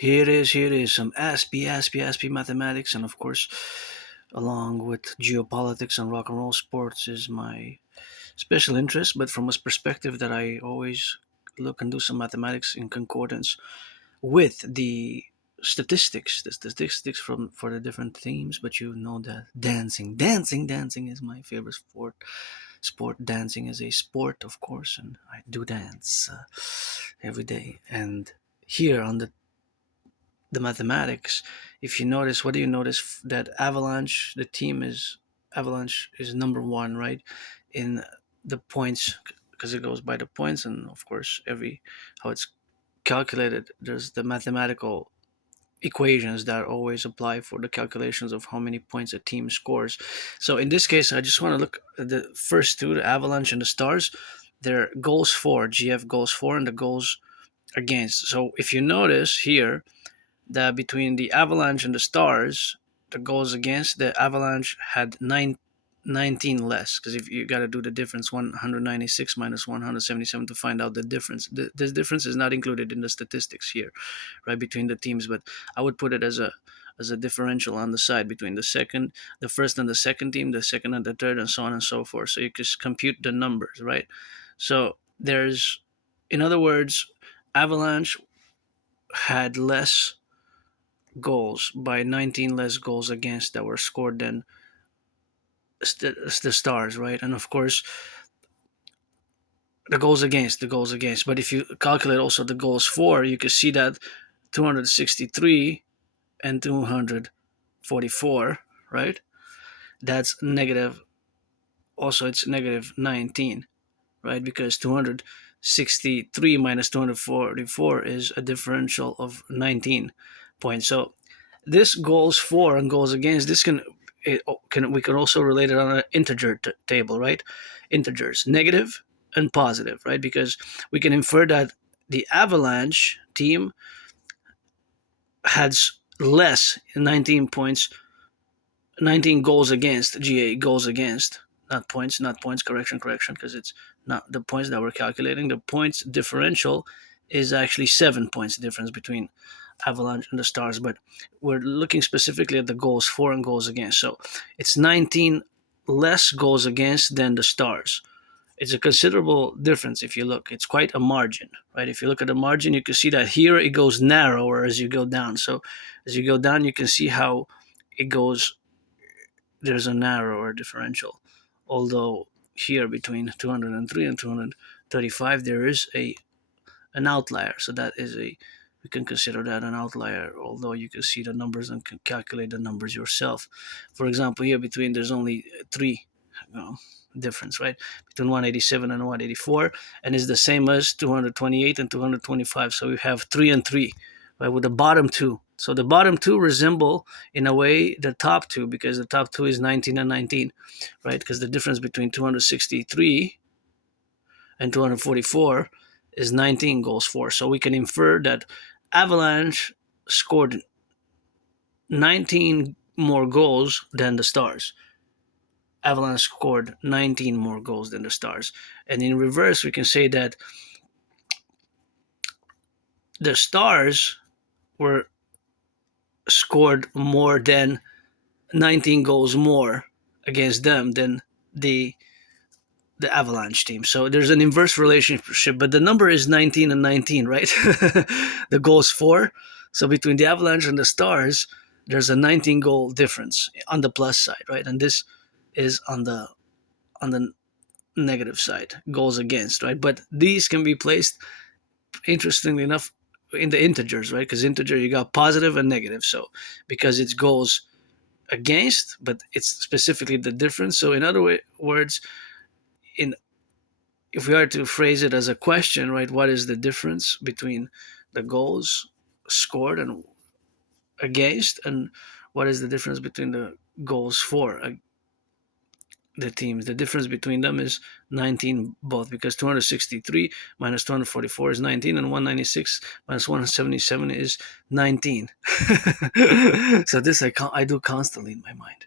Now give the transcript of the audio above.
Here it is, some Aspie mathematics, and of course, along with geopolitics and rock and roll sports is my special interest, but from a perspective that I always look and do some mathematics in concordance with the statistics from for the different themes. But you know that dancing is my favorite sport. Dancing is a sport, of course, and I do dance every day. And here on the mathematics, if you notice, what do you notice? That Avalanche is number one, right, in the points, because it goes by the points, and of course every how it's calculated, there's the mathematical equations that always apply for the calculations of how many points a team scores. So in this case, I just want to look at the first two, the Avalanche and the Stars. Their goals for GF goals for, and the goals against. So if you notice here that between the Avalanche and the Stars, the goals against, the Avalanche had 19 less, because if you got to do the difference, 196 minus 177 to find out the difference. This difference is not included in the statistics here, right, between the teams, but I would put it as a differential on the side between the first and the second team, the second and the third, and so on and so forth. So you just compute the numbers, right? So there's, in other words, Avalanche had less goals by 19 less goals against that were scored than the Stars, right? And of course, the goals against. But if you calculate also the goals for, you can see that 263 and 244, right? That's negative. Also, it's negative 19, right? Because 263 minus 244 is a differential of 19 points. So this goals for and goals against, this we can also relate it on an integer table, right? Integers, negative and positive, right? Because we can infer that the Avalanche team had less 19 points, 19 goals against, GA goals against, not points, correction, because it's not the points that we're calculating. The points differential is actually 7 points difference between Avalanche and the Stars, but we're looking specifically at the goals for and goals against. So it's 19 less goals against than the Stars. It's a considerable difference if you look. It's quite a margin, right? If you look at the margin, you can see that here it goes narrower as you go down. So as you go down, you can see how it goes. There's a narrower differential. Although here between 203 and 235, there is an outlier. So that is we can consider that an outlier, although you can see the numbers and can calculate the numbers yourself. For example, here between there's only three difference, right, between 187 and 184, and it's the same as 228 and 225. So we have 3 and 3, right, with the bottom two. So the bottom two resemble in a way the top two, because the top two is 19 and 19, right, because the difference between 263 and 244 is 19 goals for. So we can infer that Avalanche scored 19 more goals than the Stars. Avalanche scored 19 more goals than the Stars. And in reverse, we can say that the Stars were scored more than 19 goals more against them than the Avalanche team. So there's an inverse relationship, but the number is 19 and 19, right? The goals for. So between the Avalanche and the Stars, there's a 19 goal difference on the plus side, right? And this is on the negative side, goals against, right? But these can be placed, interestingly enough, in the integers, right? Because integer, you got positive and negative. So because it's goals against, but it's specifically the difference. So in other words, if we are to phrase it as a question, right, what is the difference between the goals scored and against, and what is the difference between the goals for the teams? The difference between them is 19 both, because 263 minus 244 is 19, and 196 minus 177 is 19. So this I do constantly in my mind.